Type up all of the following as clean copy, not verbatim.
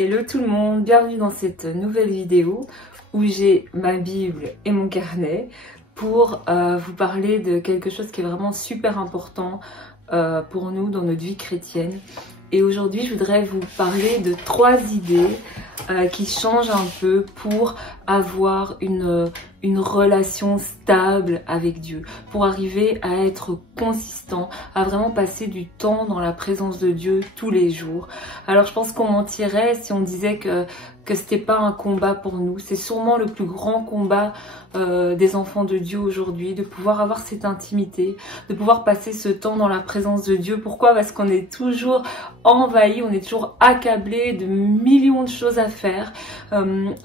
Hello tout le monde, bienvenue dans cette nouvelle vidéo où j'ai ma Bible et mon carnet pour vous parler de quelque chose qui est vraiment super important pour nous dans notre vie chrétienne. Et aujourd'hui, je voudrais vous parler de 3 idées qui changent un peu pour avoir une relation stable avec Dieu, pour arriver à être consistant, à vraiment passer du temps dans la présence de Dieu tous les jours. Alors je pense qu'on mentirait si on disait que c'était pas un combat pour nous. C'est sûrement le plus grand combat des enfants de Dieu aujourd'hui, de pouvoir avoir cette intimité, de pouvoir passer ce temps dans la présence de Dieu. Pourquoi? Parce qu'on est toujours envahi, on est toujours accablé de millions de choses à faire.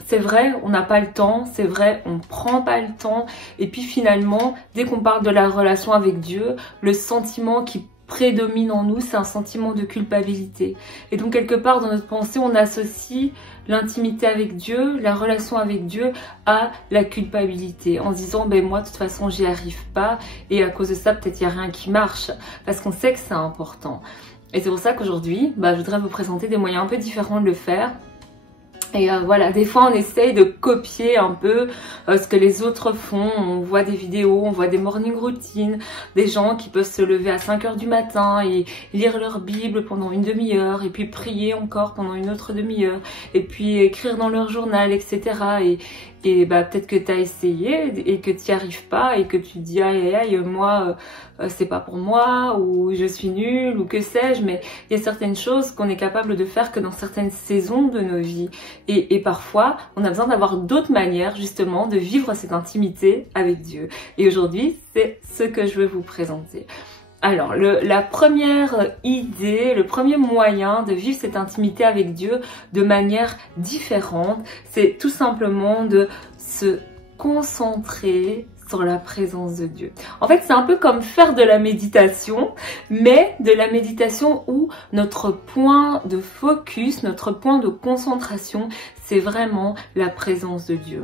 C'est vrai, on n'a pas le temps, c'est vrai, on prend pas le temps. Et puis finalement, dès qu'on parle de la relation avec Dieu, le sentiment qui prédomine en nous, c'est un sentiment de culpabilité. Et donc quelque part dans notre pensée, on associe l'intimité avec Dieu, la relation avec Dieu à la culpabilité, en se disant ben moi de toute façon j'y arrive pas et à cause de ça peut-être il n'y a rien qui marche, parce qu'on sait que c'est important. Et c'est pour ça qu'aujourd'hui, je voudrais vous présenter des moyens un peu différents de le faire. Et voilà, des fois on essaye de copier un peu ce que les autres font. On voit des vidéos, on voit des morning routines, des gens qui peuvent se lever à 5 h du matin et lire leur Bible pendant une demi-heure, et puis prier encore pendant une autre demi-heure, et puis écrire dans leur journal, etc. Et peut-être que tu as essayé et que tu n'y arrives pas et que tu te dis aïe aïe, moi c'est pas pour moi, ou je suis nulle, ou que sais-je, mais il y a certaines choses qu'on est capable de faire que dans certaines saisons de nos vies. Et parfois, on a besoin d'avoir d'autres manières justement de vivre cette intimité avec Dieu. Et aujourd'hui, c'est ce que je veux vous présenter. Alors, la première idée, le premier moyen de vivre cette intimité avec Dieu de manière différente, c'est tout simplement de se concentrer sur la présence de Dieu. En fait, c'est un peu comme faire de la méditation, mais de la méditation où notre point de focus, notre point de concentration, c'est vraiment la présence de Dieu.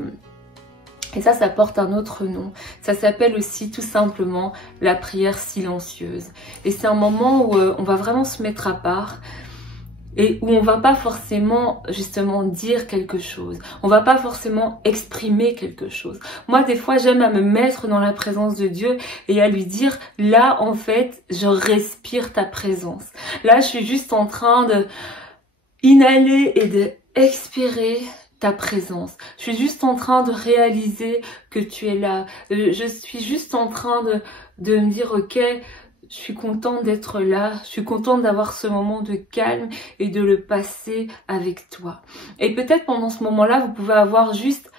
Et ça porte un autre nom. Ça s'appelle aussi tout simplement la prière silencieuse. Et c'est un moment où on va vraiment se mettre à part et où on va pas forcément justement dire quelque chose. On va pas forcément exprimer quelque chose. Moi, des fois, j'aime à me mettre dans la présence de Dieu et à lui dire, là, en fait, je respire ta présence. Là, je suis juste en train de inhaler et de expirer ta présence. Je suis juste en train de réaliser que tu es là. Je suis juste en train de me dire, ok, je suis contente d'être là. Je suis contente d'avoir ce moment de calme et de le passer avec toi. Et peut-être pendant ce moment-là, vous pouvez avoir juste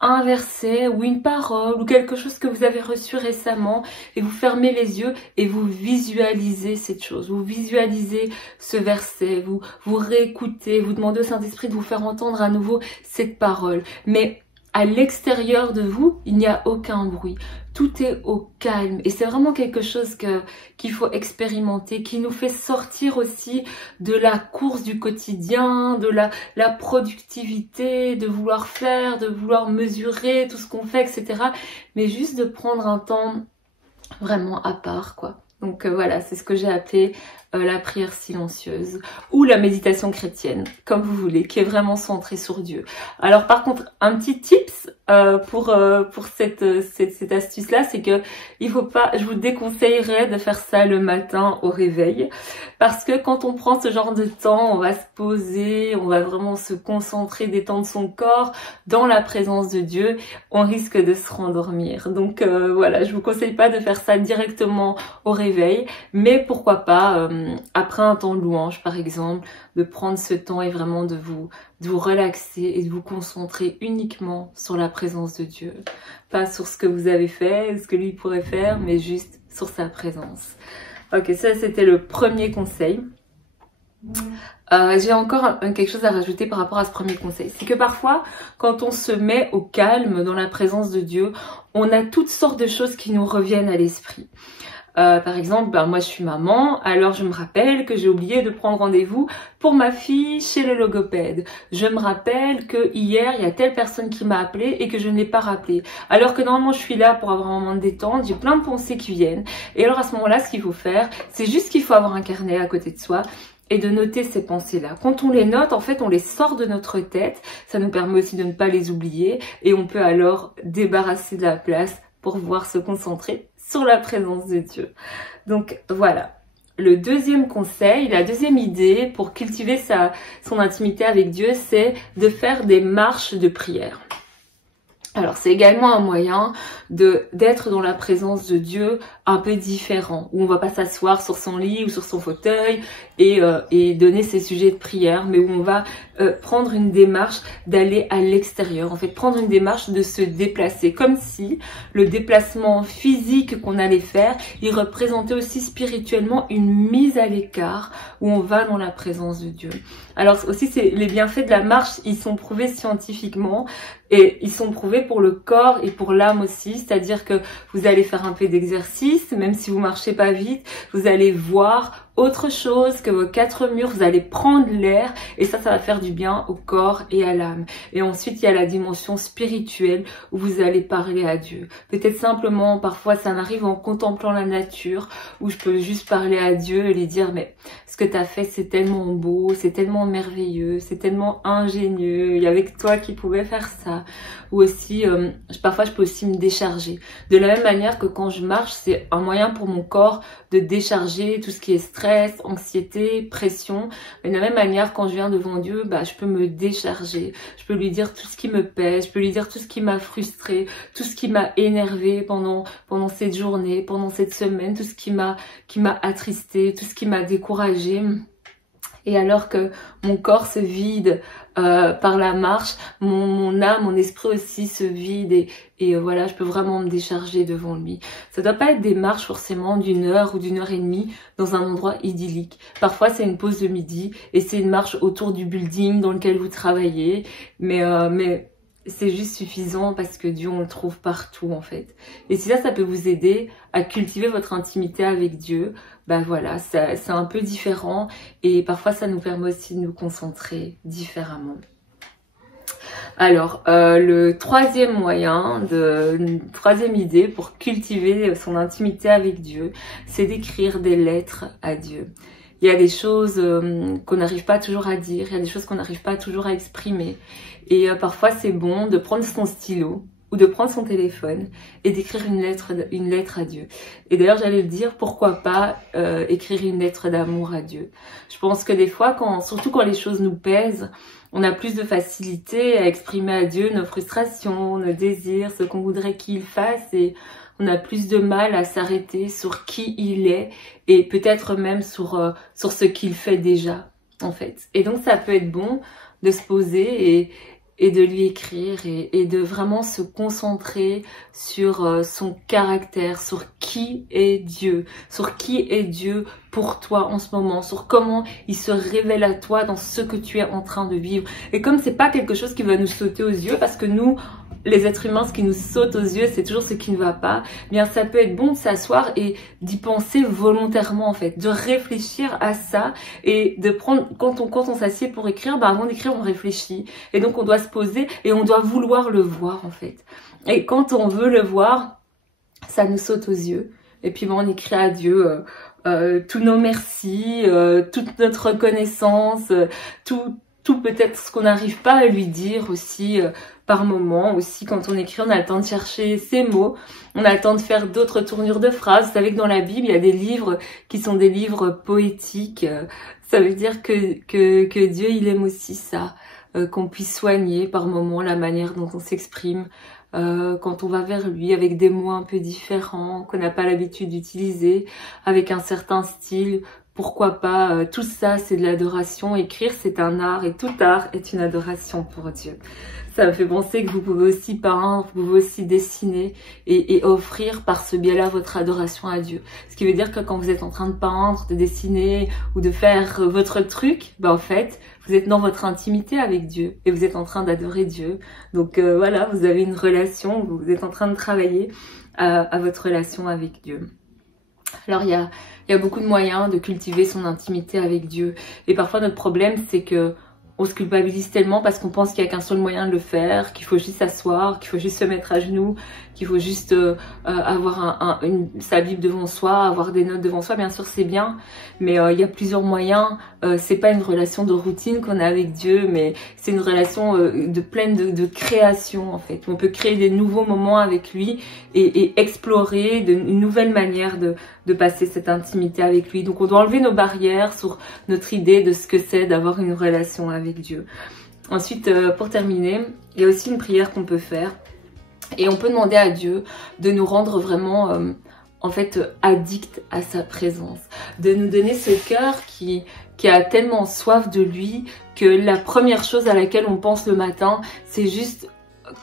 un verset ou une parole ou quelque chose que vous avez reçu récemment et vous fermez les yeux et vous visualisez cette chose, vous visualisez ce verset, vous réécoutez, vous demandez au Saint-Esprit de vous faire entendre à nouveau cette parole. Mais à l'extérieur de vous, il n'y a aucun bruit. Tout est au calme. Et c'est vraiment quelque chose qu'il faut expérimenter, qui nous fait sortir aussi de la course du quotidien, de la productivité, de vouloir faire, de vouloir mesurer tout ce qu'on fait, etc. Mais juste de prendre un temps vraiment à part, quoi. Donc voilà, c'est ce que j'ai appelé la prière silencieuse ou la méditation chrétienne, comme vous voulez, qui est vraiment centrée sur Dieu. Alors par contre, un petit tips pour cette astuce-là, c'est que il faut pas, je vous déconseillerais de faire ça le matin au réveil, parce que quand on prend ce genre de temps, on va se poser, on va vraiment se concentrer, détendre son corps dans la présence de Dieu, on risque de se rendormir. Donc voilà, je vous conseille pas de faire ça directement au réveil, mais pourquoi pas après un temps de louange par exemple, de prendre ce temps et vraiment de vous relaxer et de vous concentrer uniquement sur la présence de Dieu. Pas sur ce que vous avez fait, ce que lui pourrait faire, mais juste sur sa présence. Ok, ça c'était le premier conseil. J'ai encore quelque chose à rajouter par rapport à ce premier conseil. C'est que parfois, quand on se met au calme dans la présence de Dieu, on a toutes sortes de choses qui nous reviennent à l'esprit. Par exemple, moi je suis maman, alors je me rappelle que j'ai oublié de prendre rendez-vous pour ma fille chez le logopède. Je me rappelle que hier il y a telle personne qui m'a appelé et que je ne l'ai pas rappelé. Alors que normalement je suis là pour avoir un moment de détente, j'ai plein de pensées qui viennent. Et alors à ce moment-là, ce qu'il faut faire, c'est juste qu'il faut avoir un carnet à côté de soi et de noter ces pensées-là. Quand on les note, en fait, on les sort de notre tête. Ça nous permet aussi de ne pas les oublier et on peut alors débarrasser de la place pour pouvoir se concentrer sur la présence de Dieu. Donc voilà. Le deuxième conseil, la deuxième idée pour cultiver son intimité avec Dieu, c'est de faire des marches de prière. Alors c'est également un moyen d'être dans la présence de Dieu un peu différent, où on va pas s'asseoir sur son lit ou sur son fauteuil et donner ses sujets de prière, mais où on va prendre une démarche d'aller à l'extérieur, en fait prendre une démarche de se déplacer, comme si le déplacement physique qu'on allait faire, il représentait aussi spirituellement une mise à l'écart, où on va dans la présence de Dieu. Alors aussi, les bienfaits de la marche, ils sont prouvés scientifiquement, et ils sont prouvés pour le corps et pour l'âme aussi, c'est-à-dire que vous allez faire un peu d'exercice, même si vous marchez pas vite, vous allez voir autre chose que vos quatre murs, vous allez prendre l'air et ça va faire du bien au corps et à l'âme. Et ensuite, il y a la dimension spirituelle où vous allez parler à Dieu. Peut-être simplement, parfois ça m'arrive en contemplant la nature, où je peux juste parler à Dieu et lui dire, mais ce que tu as fait, c'est tellement beau, c'est tellement merveilleux, c'est tellement ingénieux, il y avait que toi qui pouvais faire ça. Ou aussi, parfois je peux aussi me décharger. De la même manière que quand je marche, c'est un moyen pour mon corps de décharger tout ce qui est stress, anxiété, pression. Mais de la même manière, quand je viens devant Dieu, je peux me décharger. Je peux lui dire tout ce qui me pèse, je peux lui dire tout ce qui m'a frustré, tout ce qui m'a énervé pendant cette journée, pendant cette semaine, tout ce qui m'a attristé, tout ce qui m'a découragé. Et alors que mon corps se vide par la marche, mon âme, mon esprit aussi se vide et voilà, je peux vraiment me décharger devant lui. Ça doit pas être des marches forcément d'une heure ou d'une heure et demie dans un endroit idyllique. Parfois c'est une pause de midi et c'est une marche autour du building dans lequel vous travaillez, mais c'est juste suffisant parce que Dieu, on le trouve partout en fait. Et si ça peut vous aider à cultiver votre intimité avec Dieu, voilà, c'est un peu différent et parfois ça nous permet aussi de nous concentrer différemment. Alors, le troisième moyen, troisième idée pour cultiver son intimité avec Dieu, c'est d'écrire des lettres à Dieu. Il y a des choses qu'on n'arrive pas toujours à dire, il y a des choses qu'on n'arrive pas toujours à exprimer. Et parfois c'est bon de prendre son stylo ou de prendre son téléphone et d'écrire une lettre à Dieu. Et d'ailleurs j'allais le dire, pourquoi pas écrire une lettre d'amour à Dieu. Je pense que des fois, surtout quand les choses nous pèsent, on a plus de facilité à exprimer à Dieu nos frustrations, nos désirs, ce qu'on voudrait qu'il fasse et on a plus de mal à s'arrêter sur qui il est et peut-être même sur ce qu'il fait déjà en fait. Et donc ça peut être bon de se poser et de lui écrire et de vraiment se concentrer sur son caractère, sur qui est Dieu pour toi en ce moment, sur comment il se révèle à toi dans ce que tu es en train de vivre. Et comme c'est pas quelque chose qui va nous sauter aux yeux, parce que nous, les êtres humains, ce qui nous saute aux yeux, c'est toujours ce qui ne va pas, bien ça peut être bon de s'asseoir et d'y penser volontairement en fait, de réfléchir à ça et de prendre, quand on s'assied pour écrire, avant d'écrire on réfléchit et donc on doit se poser et on doit vouloir le voir en fait. Et quand on veut le voir, ça nous saute aux yeux et puis on écrit à Dieu tous nos merci, toute notre reconnaissance, tout peut-être ce qu'on n'arrive pas à lui dire aussi par moment. Aussi quand on écrit, on a le temps de chercher ses mots, on a le temps de faire d'autres tournures de phrases. Vous savez que dans la Bible, il y a des livres qui sont des livres poétiques. Ça veut dire que Dieu, il aime aussi ça, qu'on puisse soigner par moment la manière dont on s'exprime, quand on va vers lui avec des mots un peu différents, qu'on n'a pas l'habitude d'utiliser, avec un certain style. Pourquoi pas, tout ça c'est de l'adoration, écrire c'est un art et tout art est une adoration pour Dieu. Ça me fait penser que vous pouvez aussi peindre, vous pouvez aussi dessiner et offrir par ce biais-là votre adoration à Dieu. Ce qui veut dire que quand vous êtes en train de peindre, de dessiner ou de faire votre truc, en fait, vous êtes dans votre intimité avec Dieu et vous êtes en train d'adorer Dieu. Donc voilà, vous avez une relation, vous êtes en train de travailler à votre relation avec Dieu. Alors il y a beaucoup de moyens de cultiver son intimité avec Dieu. Et parfois notre problème c'est que on se culpabilise tellement parce qu'on pense qu'il n'y a qu'un seul moyen de le faire, qu'il faut juste s'asseoir, qu'il faut juste se mettre à genoux, qu'il faut juste avoir sa Bible devant soi, avoir des notes devant soi. Bien sûr, c'est bien, mais il y a plusieurs moyens. C'est pas une relation de routine qu'on a avec Dieu, mais c'est une relation pleine de création, en fait. On peut créer des nouveaux moments avec lui et explorer une nouvelle manière de passer cette intimité avec lui. Donc on doit enlever nos barrières sur notre idée de ce que c'est d'avoir une relation avec Dieu. Ensuite, pour terminer, il y a aussi une prière qu'on peut faire et on peut demander à Dieu de nous rendre vraiment en fait addict à sa présence, de nous donner ce cœur qui a tellement soif de lui que la première chose à laquelle on pense le matin, c'est juste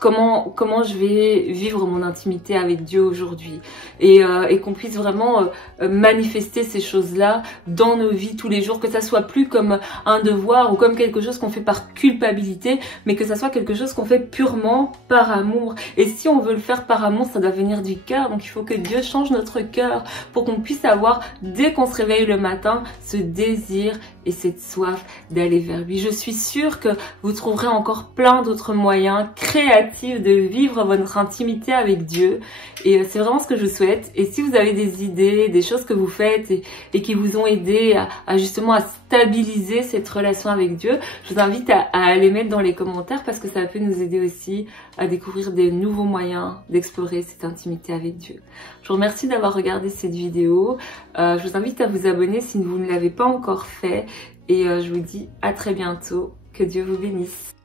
comment je vais vivre mon intimité avec Dieu aujourd'hui et qu'on puisse vraiment manifester ces choses-là dans nos vies tous les jours, que ça soit plus comme un devoir ou comme quelque chose qu'on fait par culpabilité, mais que ça soit quelque chose qu'on fait purement par amour. Et si on veut le faire par amour, ça doit venir du cœur, donc il faut que Dieu change notre cœur pour qu'on puisse avoir, dès qu'on se réveille le matin, ce désir et cette soif d'aller vers lui. Je suis sûre que vous trouverez encore plein d'autres moyens créatifs de vivre votre intimité avec Dieu, et c'est vraiment ce que je souhaite. Et si vous avez des idées, des choses que vous faites et qui vous ont aidé justement à stabiliser cette relation avec Dieu, je vous invite à les mettre dans les commentaires parce que ça peut nous aider aussi à découvrir des nouveaux moyens d'explorer cette intimité avec Dieu. Je vous remercie d'avoir regardé cette vidéo. Je vous invite à vous abonner si vous ne l'avez pas encore fait et je vous dis à très bientôt. Que Dieu vous bénisse.